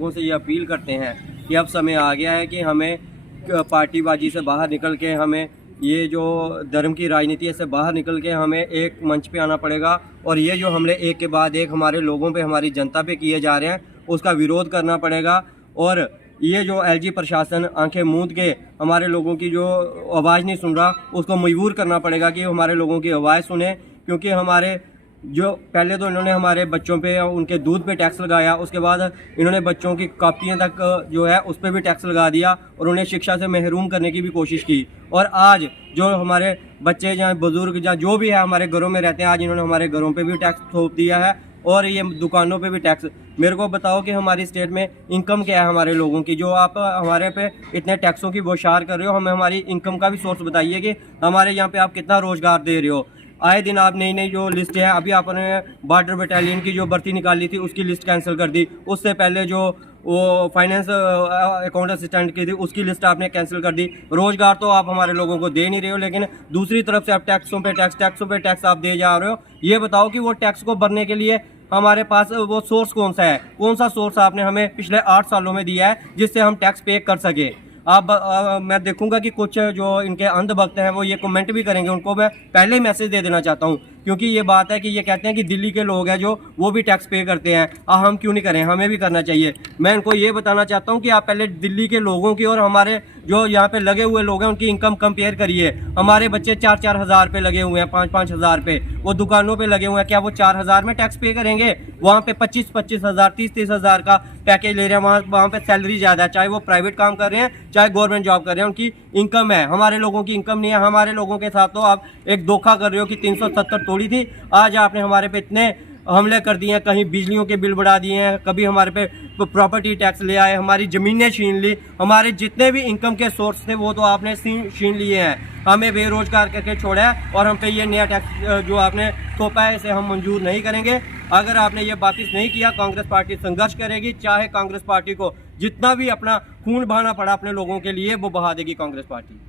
लोगों से ये अपील करते हैं कि अब समय आ गया है कि हमें पार्टीबाजी से बाहर निकल के हमें ये जो धर्म की राजनीति है इससे बाहर निकल के हमें एक मंच पे आना पड़ेगा और ये जो हमले एक के बाद एक हमारे लोगों पे, हमारी जनता पे किए जा रहे हैं उसका विरोध करना पड़ेगा। और ये जो एलजी प्रशासन आंखें मूंद के हमारे लोगों की जो आवाज़ नहीं सुन रहा उसको मजबूर करना पड़ेगा कि हमारे लोगों की आवाज़ सुने। क्योंकि हमारे जो पहले तो इन्होंने हमारे बच्चों पे उनके दूध पे टैक्स लगाया, उसके बाद इन्होंने बच्चों की कॉपियाँ तक जो है उस पर भी टैक्स लगा दिया और उन्हें शिक्षा से महरूम करने की भी कोशिश की। और आज जो हमारे बच्चे जहाँ बुजुर्ग जहाँ जो भी है हमारे घरों में रहते हैं, आज इन्होंने हमारे घरों पे भी टैक्स थोप दिया है और ये दुकानों पे भी टैक्स। मेरे को बताओ कि हमारी स्टेट में इनकम क्या है हमारे लोगों की, जो आप हमारे पे इतने टैक्सों की बौछार कर रहे हो। हमें हमारी इनकम का भी सोर्स बताइए कि हमारे यहाँ पे आप कितना रोजगार दे रहे हो। आए दिन आप नई नई जो लिस्ट है, अभी आपने बॉर्डर बटालियन की जो भर्ती निकाली थी उसकी लिस्ट कैंसिल कर दी, उससे पहले जो वो फाइनेंस अकाउंट असिस्टेंट की थी उसकी लिस्ट आपने कैंसिल कर दी। रोजगार तो आप हमारे लोगों को दे नहीं रहे हो, लेकिन दूसरी तरफ से आप टैक्सों पे टैक्स आप दे जा रहे हो। ये बताओ कि वो टैक्स को भरने के लिए हमारे पास वो सोर्स कौन सा है, कौन सा सोर्स आपने हमें पिछले 8 सालों में दिया है जिससे हम टैक्स पे कर सके। मैं देखूंगा कि कुछ जो इनके अंधभक्त हैं वो ये कमेंट भी करेंगे, उनको मैं पहले ही मैसेज दे देना चाहता हूं। क्योंकि ये बात है कि ये कहते हैं कि दिल्ली के लोग हैं जो वो भी टैक्स पे करते हैं, हम क्यों नहीं करें, हमें भी करना चाहिए। मैं इनको ये बताना चाहता हूं कि आप पहले दिल्ली के लोगों की और हमारे जो यहाँ पे लगे हुए लोग हैं उनकी इनकम कंपेयर करिए। हमारे बच्चे 4-4 हज़ार पे लगे हुए हैं, 5-5 हज़ार पे, वो दुकानों पे लगे हुए हैं, क्या वो 4 हज़ार में टैक्स पे करेंगे? वहाँ पे 25-25 हज़ार 30-30 हज़ार का पैकेज ले रहे हैं, वहाँ पे सैलरी ज़्यादा है, चाहे वो प्राइवेट काम कर रहे हैं चाहे गवर्नमेंट जॉब कर रहे हैं, उनकी इनकम है। हमारे लोगों की इनकम नहीं है। हमारे लोगों के साथ तो आप एक धोखा कर रहे हो कि 370 तोड़ी थी, आज आपने हमारे पे इतने हमले कर दिए हैं, कहीं बिजलियों के बिल बढ़ा दिए हैं, कभी हमारे पे प्रॉपर्टी टैक्स ले आए, हमारी ज़मीनें छीन ली, हमारे जितने भी इनकम के सोर्स थे वो तो आपने छीन लिए हैं, हमें बेरोजगार करके छोड़ा है। और हम पे ये नया टैक्स जो आपने थोपा है इसे हम मंजूर नहीं करेंगे। अगर आपने ये वापिस नहीं किया, कांग्रेस पार्टी संघर्ष करेगी, चाहे कांग्रेस पार्टी को जितना भी अपना खून बहाना पड़ा अपने लोगों के लिए वो बहा देगी कांग्रेस पार्टी।